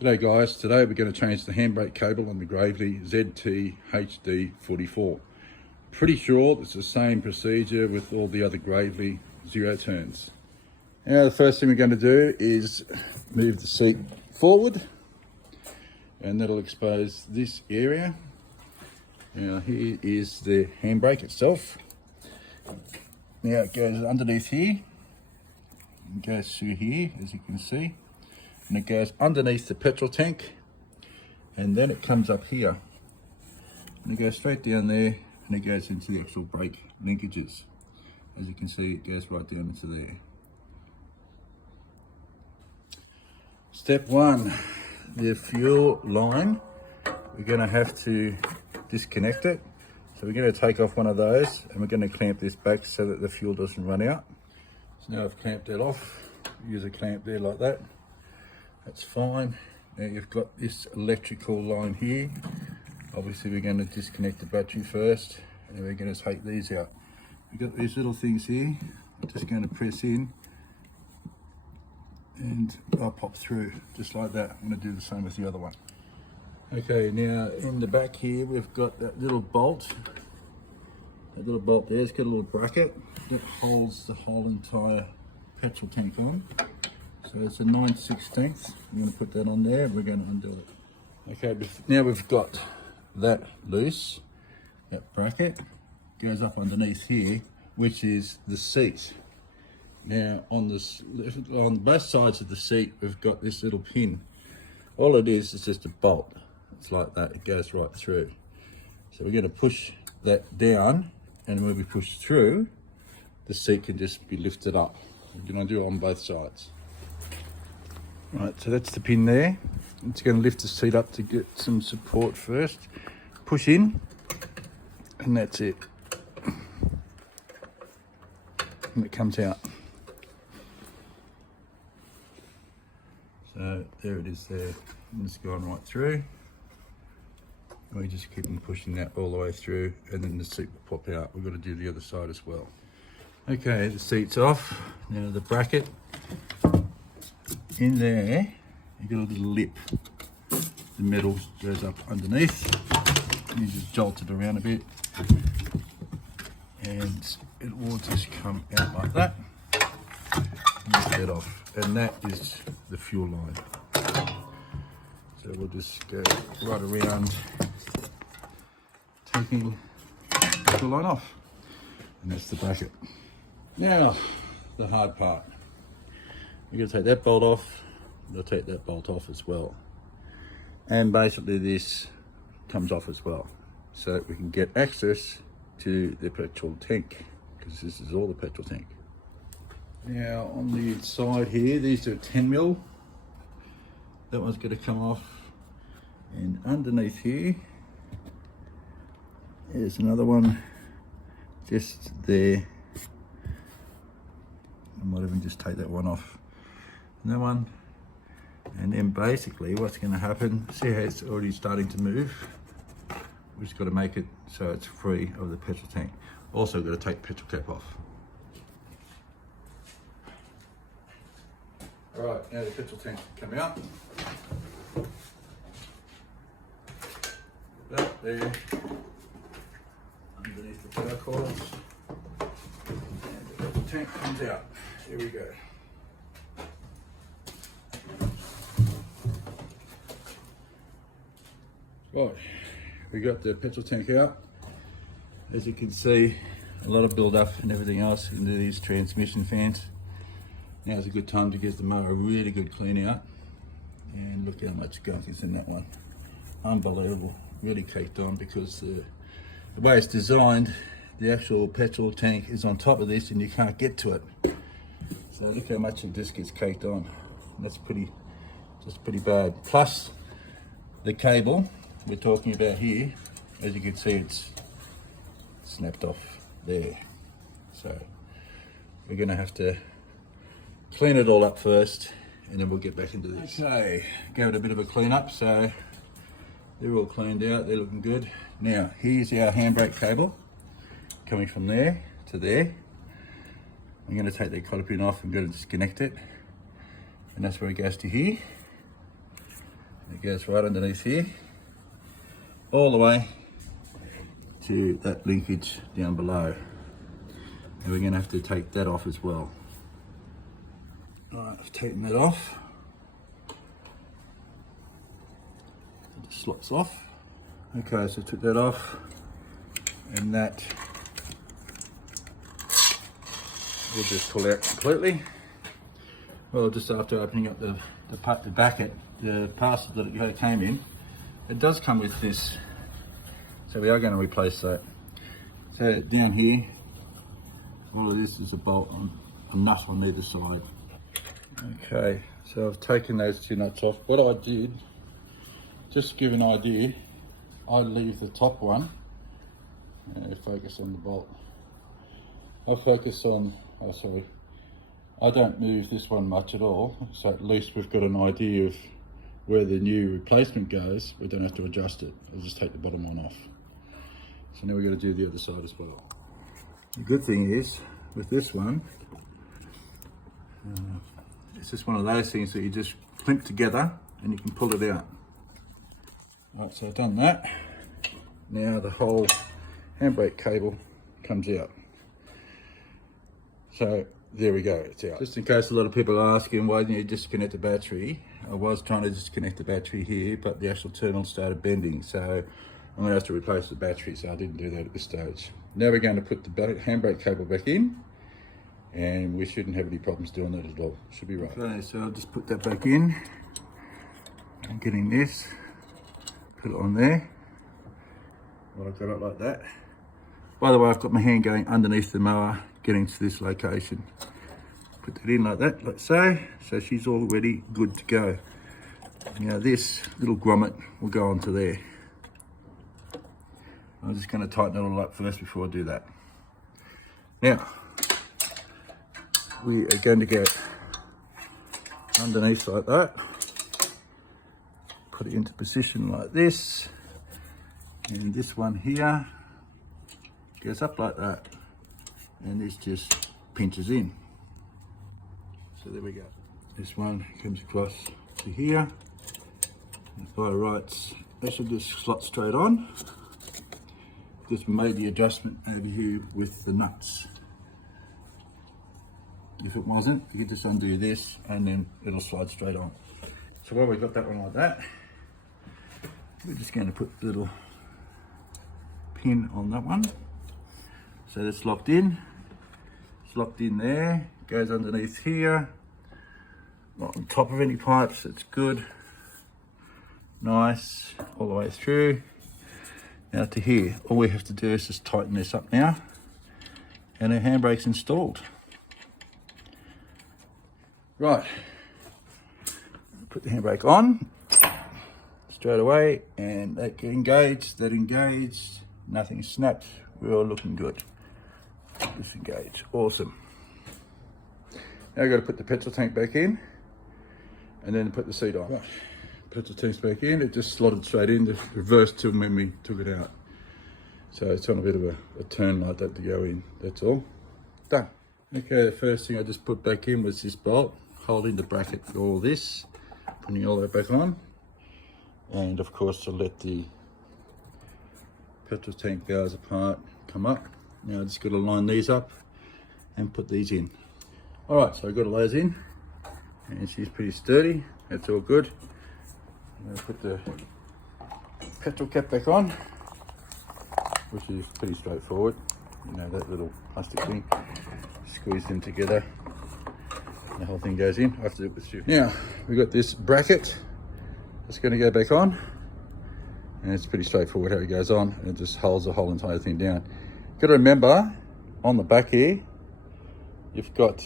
G'day guys, today we're going to change the handbrake cable on the Gravely ZT-HD44. Pretty sure it's the same procedure with all the other Gravely Zeroturns. Now the first thing we're going to do is move the seat forward, and that'll expose this area. Now here is the handbrake itself. Now it goes underneath here, it goes through here as you can see, and it goes underneath the petrol tank, and then it comes up here and it goes straight down there, and it goes into the actual brake linkages. As you can see, it goes right down into there. Step one, the fuel line, we're going to have to disconnect it. So we're going to take off one of those and we're going to clamp this back so that the fuel doesn't run out. So now I've clamped that off. Use a clamp there like that. That's fine. Now you've got this electrical line here. Obviously we're going to disconnect the battery first, and then we're going to take these out. We've got these little things here. I'm just going to press in and I'll pop through just like that. I'm going to do the same with the other one. Okay, now in the back here we've got that little bolt. That little bolt there, it's got a little bracket that holds the whole entire petrol tank on. So it's a 9/16. I'm going to put that on there and we're going to undo it. Okay, now we've got that loose. That bracket goes up underneath here, which is the seat. Now on both sides of the seat we've got this little pin. All it is just a bolt. It's like that, it goes right through. So we're going to push that down, and when we push through, the seat can just be lifted up. We're going to do it on both sides. Right, so that's the pin there. It's going to lift the seat up to get some support first. Push in, and that's it. And it comes out. So there it is there. And it's gone right through. And we just keep on pushing that all the way through, and then the seat will pop out. We've got to do the other side as well. Okay, the seat's off. Now the bracket. In there, you got a little lip. The metal goes up underneath. You just jolt it around a bit, and it will just come out like that. Lift that off, and that is the fuel line. So we'll just go right around, taking the fuel line off, and that's the bracket. Now, the hard part. We're going to take that bolt off, we'll take that bolt off as well. And basically this comes off as well, so that we can get access to the petrol tank, because this is all the petrol tank. Now on the side here, these are 10mm. That one's going to come off. And underneath here, there's another one just there. I might even just take that one off. And that one, and then basically what's going to happen, see how it's already starting to move? We've just got to make it so it's free of the petrol tank. Also got to take the petrol cap off. Alright, now the petrol tank can come out. That there, underneath the power cords, and the petrol tank comes out. Here we go. Right, we got the petrol tank out. As you can see, a lot of build up and everything else into these transmission fans. Now's a good time to give the mower a really good clean out. And look how much gunk is in that one. Unbelievable, really caked on, because the way it's designed, the actual petrol tank is on top of this and you can't get to it. So look how much of this gets caked on. That's pretty bad. Plus the cable we're talking about here, as you can see, it's snapped off there. So we're going to have to clean it all up first, and then we'll get back into this. Okay, gave it a bit of a clean up, so they're all cleaned out, they're looking good. Now here's our handbrake cable coming from there to there. I'm going to take the cotter pin off and go to disconnect it, and that's where it goes to here. It goes right underneath here, all the way to that linkage down below. And we're going to have to take that off as well. Alright, I've taken that off. It just slots off. Okay, so I took that off, and that will just pull out completely. Well, just after opening up the bracket, the parcel that it came in, it does come with this. So we are going to replace that. So down here, all of this is a bolt and a nut on either side. Okay, so I've taken those two nuts off. What I did, just to give an idea, I leave the top one, focus on the bolt. I'll focus on, oh sorry, I don't move this one much at all, so at least we've got an idea of where the new replacement goes. We don't have to adjust it. I'll just take the bottom one off. So now we've got to do the other side as well. The good thing is, with this one, it's just one of those things that you just clamp together and you can pull it out. Right, so I've done that. Now the whole handbrake cable comes out. So there we go, it's out. Just in case a lot of people are asking why didn't you disconnect the battery, I was trying to disconnect the battery here, but the actual terminal started bending, so I'm going to have to replace the battery, so I didn't do that at this stage. Now we're going to put the handbrake cable back in, and we shouldn't have any problems doing that at all. Should be right. Okay, so I'll just put that back in. I'm getting this, put it on there. Well, I've got it like that. By the way, I've got my hand going underneath the mower, getting to this location. Put that in like that, let's say. So she's already good to go. Now this little grommet will go onto there. I'm just going to tighten it all up first before I do that. Now, we are going to go underneath like that. Put it into position like this. And this one here goes up like that. And this just pinches in. So there we go. This one comes across to here. And by rights, that should just slot straight on. Just made the adjustment over here with the nuts. If it wasn't, you could just undo this and then it'll slide straight on. So while we've got that one like that, we're just going to put the little pin on that one. So that's locked in. It's locked in there, goes underneath here. Not on top of any pipes, it's good. Nice, all the way through. Now to here, all we have to do is just tighten this up now, and our handbrake's installed. Right, put the handbrake on straight away, and that engaged, nothing snapped, we're all looking good. Disengage, awesome. Now I've got to put the petrol tank back in, and then put the seat on. Right. Petrol tank's back in, it just slotted straight in, the reverse to when we took it out. So it's on a bit of a turn like that to go in, that's all. Done. Okay, the first thing I just put back in was this bolt, holding the bracket for all this, putting all that back on. And of course to let the petrol tank valves apart come up. Now I just got to line these up and put these in. Alright, so I've got all those in, and she's pretty sturdy, that's all good. I'm going to put the petrol cap back on, which is pretty straightforward. You know, that little plastic thing, squeeze them together, and the whole thing goes in. I have to do it with you. Now, we've got this bracket that's going to go back on, and it's pretty straightforward how it goes on, and it just holds the whole entire thing down. Got to remember, on the back here, you've got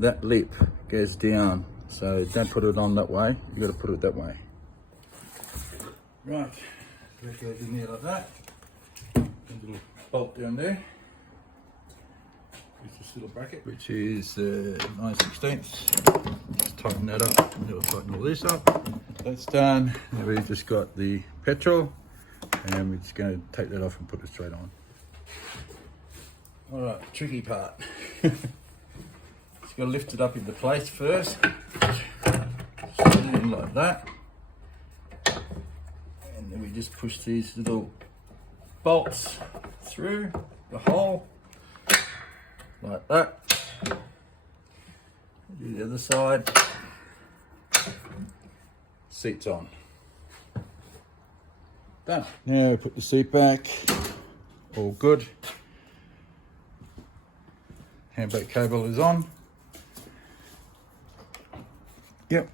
that lip goes down. So don't put it on that way, you've got to put it that way. Right, so it goes in there like that. A little bolt down there. With this little bracket, which is 9/16. Just tighten that up, and it'll tighten all this up. That's done. Now we've just got the petrol, and we're just going to take that off and put it straight on. Alright, tricky part. Just got to lift it up into place first. So in like that. And then we just push these little bolts through the hole like that. Do the other side. Seat's on. Done. Now put the seat back. All good. Handbrake cable is on. Yep.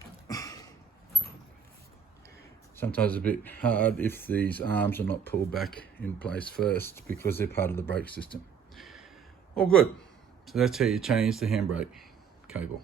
Sometimes a bit hard if these arms are not pulled back in place first because they're part of the brake system. All good. So that's how you change the handbrake cable.